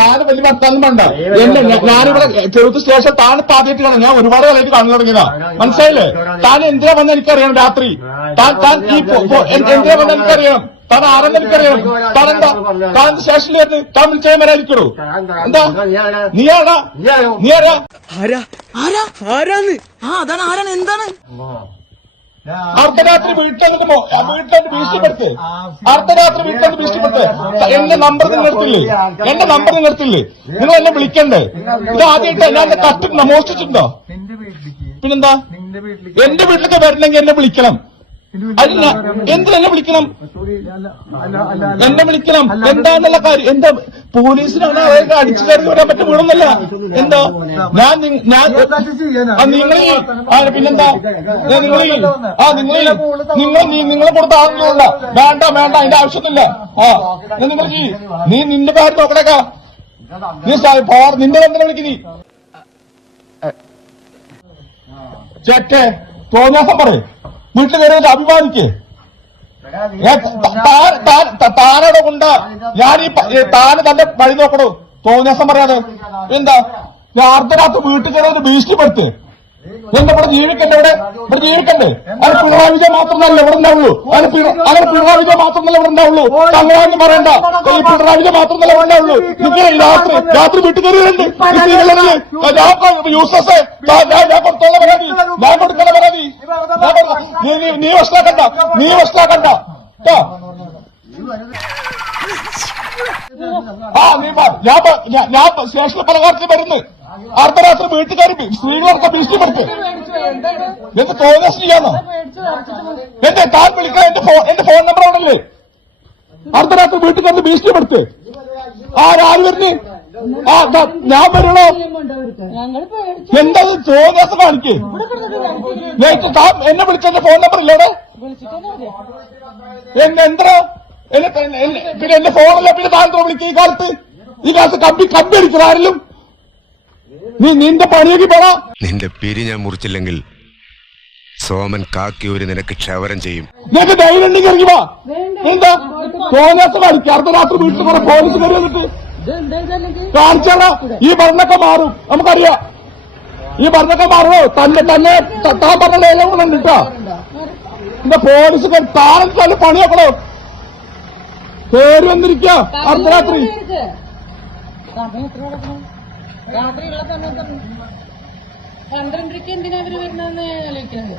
താന് വലിയ വർത്താനം വേണ്ട. ഞാനിവിടെ ചെറുത്ത് സ്റ്റേഷൻ താനിപ്പോ ആദ്യമായിട്ട് കാണാം. ഞാൻ ഒരുപാട് കാലമായിട്ട് കാണാൻ തുടങ്ങിയതാ. മനസ്സിലായില്ലേ? താൻ എന്തിനാ വന്ന എനിക്കറിയണം. രാത്രി താൻ ഈ എന്തിനാ വന്ന എനിക്കറിയണം. താൻ ആരെന്ന് എനിക്കറിയണം. താനെന്താ താൻ സ്റ്റേഷനിൽ താൻ വിളിച്ചാൽ വരാതിരിക്കണോ? എന്താ നീ ആരാ? നീ ആരാ? ആരാന്ന്? അതാണ് ആരാണ്? എന്താണ്? അർദ്ധരാത്രി വീട്ടിൽ ഭീഷണിപ്പെടുത്ത്. അർദ്ധരാത്രി വീട്ടിൽ ഭീഷണിപ്പെടുത്ത്. എന്റെ നമ്പർ നിങ്ങൾത്തില്ലേ? എന്റെ നമ്പർ നിങ്ങൾത്തില്ലേ? നിങ്ങൾ എന്നെ വിളിക്കണ്ടേ? ഇത് ആദ്യമായിട്ട് ഞാൻ കട്ട് മോഷ്ടിച്ചിട്ടുണ്ടോ? പിന്നെന്താ? എന്റെ വീട്ടിലൊക്കെ വരണമെങ്കിൽ എന്നെ വിളിക്കണം. അല്ല എന്തിനെന്നെ വിളിക്കണം? എന്നെ വിളിക്കണം. എന്താന്നുള്ള കാര്യം എന്താ? പോലീസിനാണ് അവർക്ക് അടിച്ചു കയറി വരാൻ പറ്റും വീടുന്നല്ല. എന്താ പിന്നെന്താ നിങ്ങളെ കൊടുത്ത ആളുകളല്ല. വേണ്ട അതിന്റെ ആവശ്യമൊന്നുമില്ല. നിങ്ങൾ നീ നിന്റെ പേര് നോക്കണേക്കാ. നീ നിന്റെ എന്തിനെ വിളിക്കുന്നീ ചേക്കെ തോന്നാസം പറയും. വീട്ടിൽ കയറിയിട്ട് അഭിമാനിക്ക്. താനോടെ കൊണ്ട് ഞാൻ ഈ താന് തന്റെ വഴി നോക്കണോ? തോന്നിയാസം പറയാതെ എന്താ? ഞാൻ അർദ്ധരാത്രി വീട്ടിൽ കയറി ഭീഷണിപ്പെടുത്ത്. എന്റെ ഇവിടെ ജീവിക്കണ്ടേ? ഇവിടെ ജീവിക്കണ്ടേ? അത് പിണറായി വിജയൻ മാത്രമല്ല ഇവിടെ ഉണ്ടാവുള്ളൂ. അങ്ങനെ പിണറായി വിജയൻ മാത്രമല്ല ഇവിടെ ഉണ്ടാവുള്ളൂ. തങ്ങളാന്ന് പറയണ്ട. ഈ പിണറായി വിജയൻ മാത്രമല്ല ഇവിടെ ഉണ്ടാവുള്ളൂ. നിങ്ങൾ രാത്രി വീട്ടിൽ കയറിയുണ്ട്. യൂസസ് ഞാൻ കൊടുത്തോളാം പരാതി. ഞാൻ കൊടുക്കണ പരാതി. നീ വഷളാക്കണ്ട. ഞാൻ സ്റ്റേഷനിൽ പല കാര്യത്തിൽ വരുന്നു. അർദ്ധരാത്രി വീട്ടുകാർ സ്ത്രീകളൊക്കെ ഭീഷണിപ്പെടുത്ത്. എന്ത് തോന്നിയ ചെയ്യാന്നോ? എന്റെ താൻ വിളിക്കാൻ എന്റെ ഫോൺ നമ്പർ ആണല്ലേ? അർദ്ധരാത്രി വീട്ടുകാരുടെ ഭീഷണിപ്പെടുത്ത്. ആര് വരുന്നു? ഞാൻ വരണോ? എന്താ തോന്നിയാസം കാണിക്കേ? താൻ എന്നെ വിളിച്ച എന്റെ ഫോൺ നമ്പർ ഇല്ലോടെ? എന്താ പിന്നെ എന്റെ ഫോണല്ല. പിന്നെ താൻ വിളിക്കുക ഈ കാലത്ത് കമ്പി അടിക്കണം ആരെങ്കിലും? നിന്റെ പണിയൊക്കെ പോടാ. നിന്റെ പിരി ഞാൻ മുറിച്ചില്ലെങ്കിൽ സോമൻ കാക്കിയൂര് നിനക്ക് ക്ഷവരം ചെയ്യും. നിനക്ക് ധൈര്യം ഉണ്ടെങ്കിൽ ഇറങ്ങി വാ. എന്താ തോന്നാത്ത കാണിക്കുക? അർദ്ധരാത്രി വീട്ടിൽ കുറെ പോലീസ് കയറി വന്നിട്ട് കാണിച്ചാടാ. ഈ ഭരണമൊക്കെ മാറും നമുക്കറിയാം. ഈ ഭരണമൊക്കെ മാറുമോ? തന്നെ താൻ പറഞ്ഞ ഏതെങ്കിലും കിട്ടാ. എന്റെ പോലീസ് താരം തന്നെ പണിയാക്കണോ? കയറി വന്നിരിക്ക അർദ്ധരാത്രി. രാത്രിയുള്ള സമയത്ത് 12:00 എന്തിനാ അവര് വരുന്നതെന്ന് ആലോചിക്കുന്നത്.